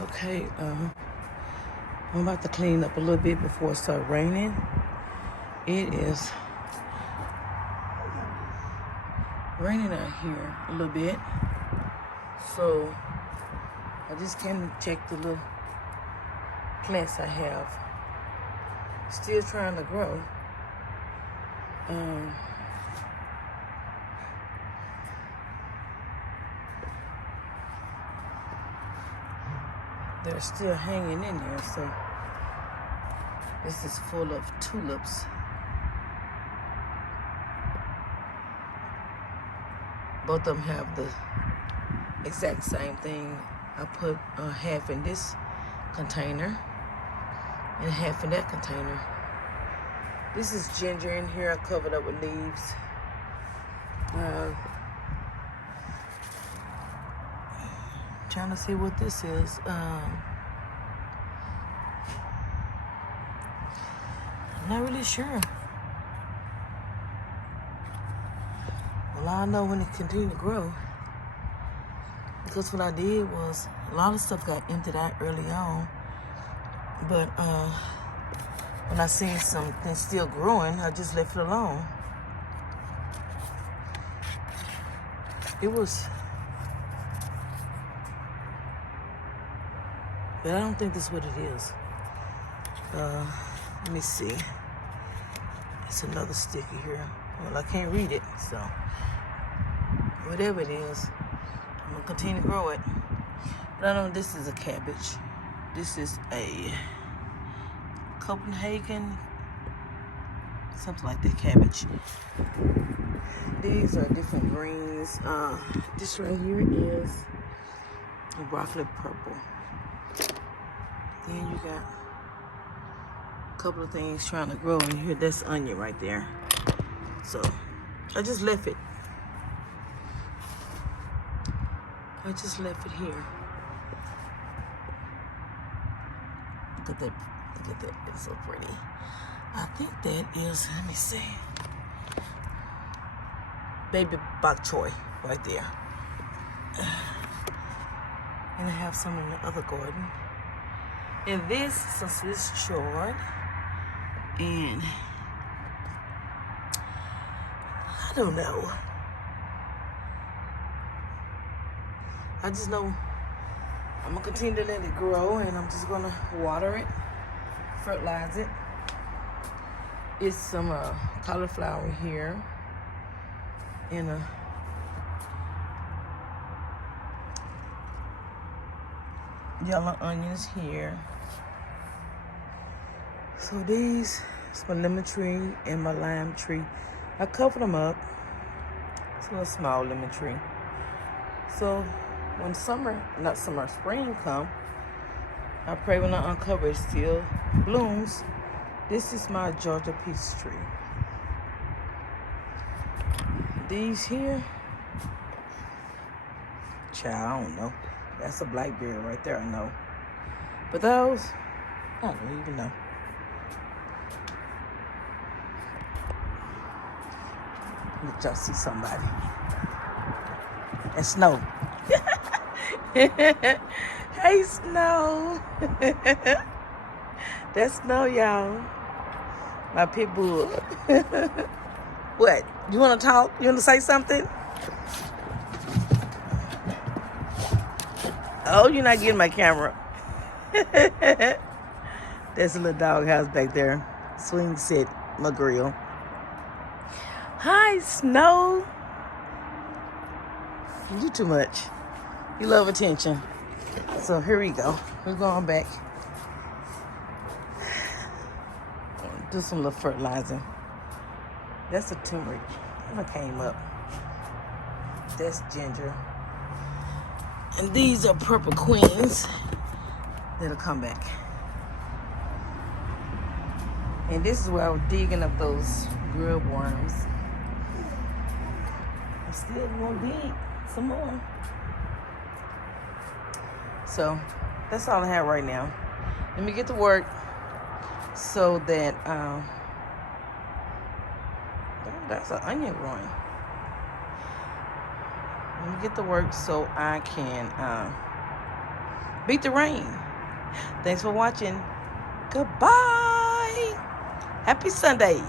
Okay, I'm about to clean up a little bit before it starts raining. It is raining out here a little bit. So I just came to check the little plants I have. Still trying to grow. They're still hanging in there, so this is full of tulips. Both of them have the exact same thing. I put half in this container and half in that container. This is ginger in here. I covered up with leaves. Trying to see what this is. I'm not really sure. Well, I know when it continued to grow, because what I did was a lot of stuff got emptied out early on, but when I seen something still growing, I just left it alone. But I don't think this is what it is. Let me see. It's another sticky here. Well, I can't read it, so whatever it is, I'm gonna continue to grow it. But I know this is a cabbage. This is a Copenhagen, something like that cabbage. These are different greens. This right here is a broccoli purple. Then you got a couple of things trying to grow in here. That's onion right there. So I just left it. I just left it here. Look at that. Look at that. It's so pretty. I think that is, let me see, baby bok choy right there. And I have some in the other garden. And this, since this is short, and I don't know. I just know I'm gonna continue to let it grow, and I'm just gonna water it, fertilize it. It's some cauliflower here, and yellow onions here. So these is my lemon tree and my lime tree. I covered them up. It's a little small lemon tree. So when spring come, I pray when I uncover it still blooms. This is my Georgia peach tree. These here, child, I don't know. That's a blackberry right there, I know. But those, I don't even know. Let y'all see somebody. That's Snow. Hey, Snow. That's Snow, y'all. My pit bull. What? You want to talk? You want to say something? Oh, you're not getting my camera. There's a little doghouse back there. Swing set, my grill. Hi, Snow. You too much. You love attention. So here we go. We're going back. Do some little fertilizing. That's a turmeric. That came up. That's ginger. And these are purple queens that'll come back. And this is where I was digging up those grub worms. I'm still gonna dig some more. So that's all I have right now. Let me get to work so that that's an onion growing. Let me get to work so I can beat the rain. Thanks for watching. Goodbye. Happy Sunday.